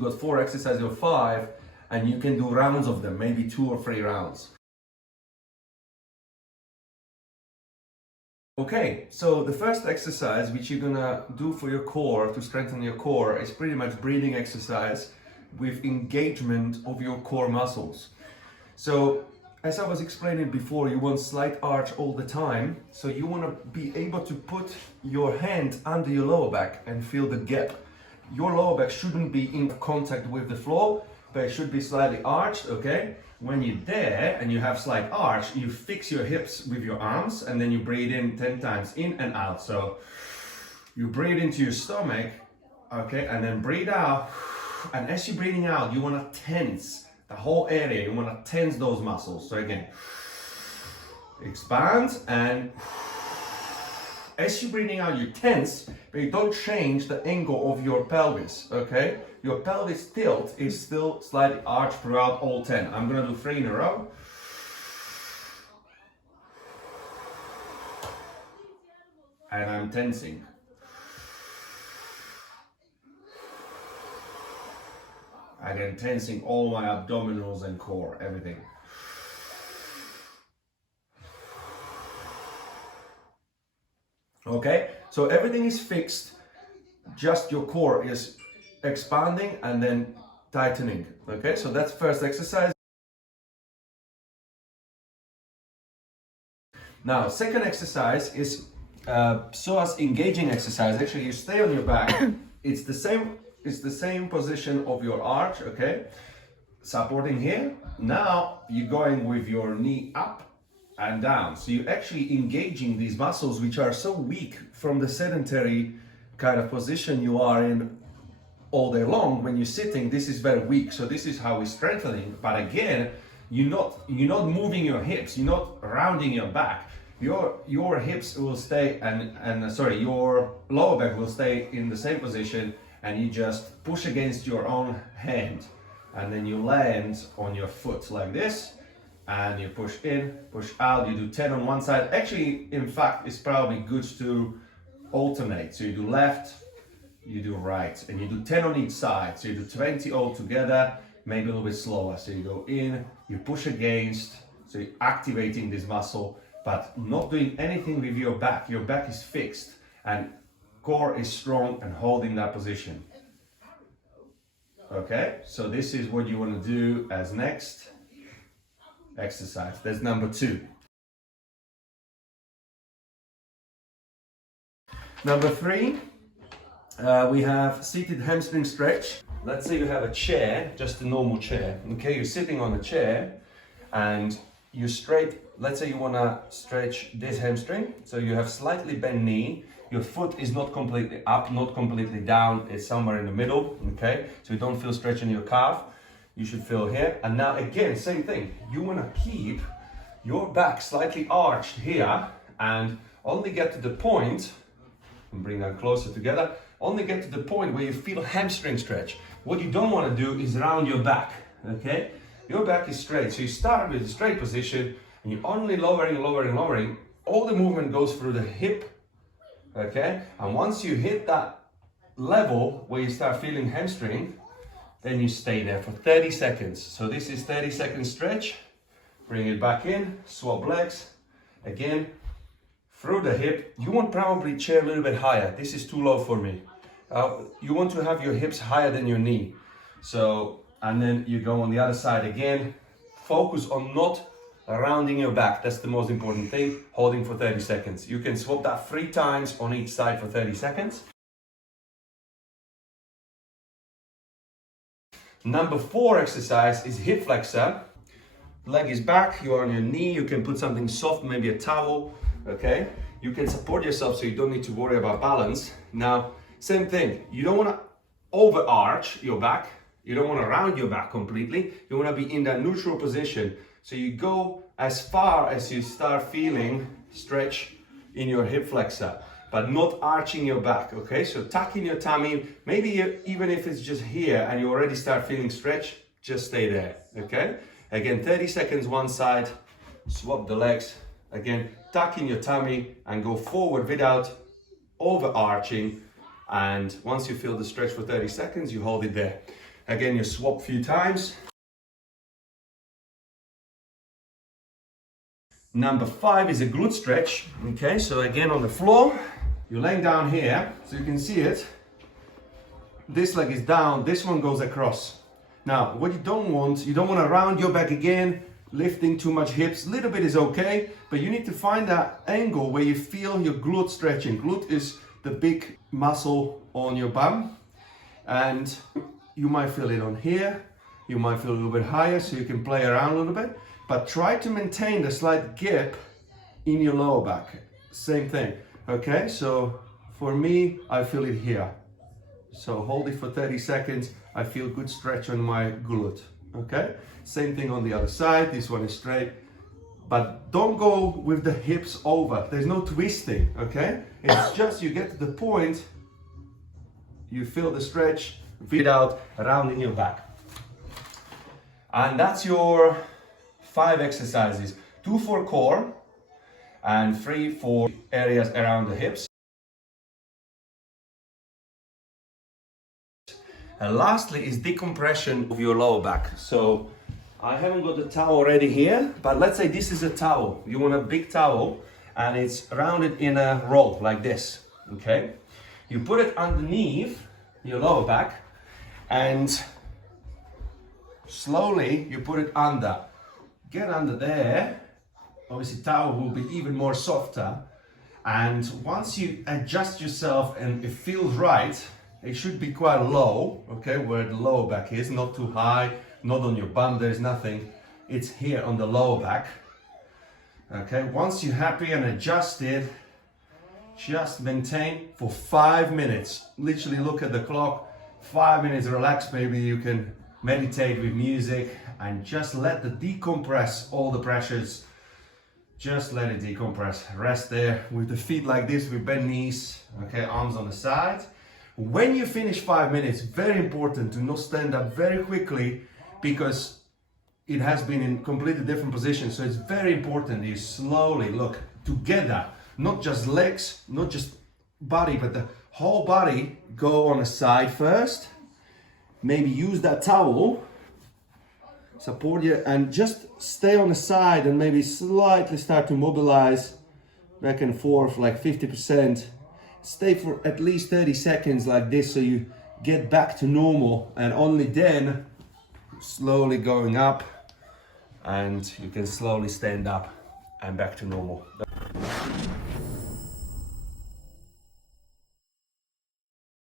you've got 4 exercises or 5, and you can do rounds of them, maybe 2 or 3 rounds. Okay, so the first exercise which you're gonna do for your core to strengthen your core is pretty much breathing exercise with engagement of your core muscles. So as I was explaining before, you want slight arch all the time, so you want to be able to put your hand under your lower back and feel the gap. Your lower back shouldn't be in contact with the floor, but it should be slightly arched, okay? When you're there and you have slight arch, you fix your hips with your arms and then you breathe in 10 times in and out. So you breathe into your stomach, okay, and then breathe out. And as you're breathing out, you want to tense the whole area. You want to tense those muscles. So again, expand, and as you're breathing out, you tense, but you don't change the angle of your pelvis, okay? Your pelvis tilt is still slightly arched throughout all 10. I'm gonna do 3 in a row. And I'm tensing. Again, tensing all my abdominals and core, everything. Okay, so everything is fixed, just your core is expanding and then tightening. Okay, so that's first exercise. Now, second exercise is psoas engaging exercise. Actually, you stay on your back. It's the same position of your arch, okay? Supporting here. Now you're going with your knee up and down. So you're actually engaging these muscles which are so weak from the sedentary kind of position you are in all day long. When you're sitting, this is very weak. So this is how we're strengthening. But again, you're not moving your hips, you're not rounding your back. Your hips will stay your lower back will stay in the same position, and you just push against your own hand, and then you land on your foot like this, and you push in, push out. You do 10 on one side. Actually, in fact, it's probably good to alternate. So you do left, you do right, and you do 10 on each side. So you do 20 all together, maybe a little bit slower. So you go in, you push against, so you're activating this muscle, but not doing anything with your back. Your back is fixed, and core is strong and holding that position. Okay, so this is what you want to do as next exercise. That's number 2. Number 3, we have seated hamstring stretch. Let's say you have a chair, just a normal chair. Okay, you're sitting on a chair and you straight. Let's say you want to stretch this hamstring. So you have slightly bent knee. Your foot is not completely up, not completely down. It's somewhere in the middle, okay? So you don't feel stretch in your calf. You should feel here. And now again, same thing. You want to keep your back slightly arched here and only get to the point, and bring that closer together, only get to the point where you feel hamstring stretch. What you don't want to do is round your back, okay? Your back is straight. So you start with a straight position and you're only lowering. All the movement goes through the hip. Okay, and once you hit that level where you start feeling hamstring, then you stay there for 30 seconds. So this is 30-second stretch. Bring it back in, swap legs. Again, through the hip. You want probably chair a little bit higher. This is too low for me. You want to have your hips higher than your knee. So, and then you go on the other side again. Focus on not rounding your back. That's the most important thing. Holding for 30 seconds. You can swap that 3 times on each side for 30 seconds. Number 4 exercise is hip flexor. Leg is back, you are on your knee. You can put something soft, maybe a towel, okay? You can support yourself so you don't need to worry about balance. Now, same thing. You don't want to overarch your back. You don't want to round your back completely. You want to be in that neutral position. So you go as far as you start feeling stretch in your hip flexor, but not arching your back, okay? So tuck in your tummy, maybe even if it's just here and you already start feeling stretch, just stay there, okay? Again, 30 seconds one side, swap the legs, again, tuck in your tummy and go forward without overarching. And once you feel the stretch for 30 seconds, you hold it there. Again, you swap a few times. Number 5 is a glute stretch. Okay, so again on the floor, you're laying down here, so you can see it. This leg is down, this one goes across. Now, what you don't want to round your back again, lifting too much hips. A little bit is okay, but you need to find that angle where you feel your glute stretching. Glute is the big muscle on your bum, and you might feel it on here, you might feel a little bit higher, so you can play around a little bit, but try to maintain the slight gap in your lower back. Same thing, okay? So for me, I feel it here. So hold it for 30 seconds, I feel good stretch on my glute, okay? Same thing on the other side, this one is straight, but don't go with the hips over. There's no twisting, okay? It's just you get to the point, you feel the stretch, feet out, around in your back. And that's your 5 exercises, 2 for core and 3 for areas around the hips. And lastly is decompression of your lower back. So I haven't got the towel already here, but let's say this is a towel. You want a big towel and it's rounded in a roll like this, okay? You put it underneath your lower back and slowly you put it under. Get under there. Obviously towel will be even more softer. And once you adjust yourself and it feels right, it should be quite low, okay, where the lower back is, not too high, not on your bum, there's nothing. It's here on the lower back. Okay, once you're happy and adjusted, just maintain for 5 minutes. Literally look at the clock, 5 minutes, relax, maybe you can meditate with music and just let the decompress all the pressures. Just let it decompress. Rest there with the feet like this, with bent knees, okay, arms on the side. When you finish 5 minutes, very important to not stand up very quickly because it has been in completely different position. So it's very important you slowly look together, not just legs, not just body, but the whole body. Go on a side first. Maybe use that towel, support you, and just stay on the side and maybe slightly start to mobilize back and forth like 50%. Stay for at least 30 seconds like this so you get back to normal, and only then slowly going up and you can slowly stand up and back to normal.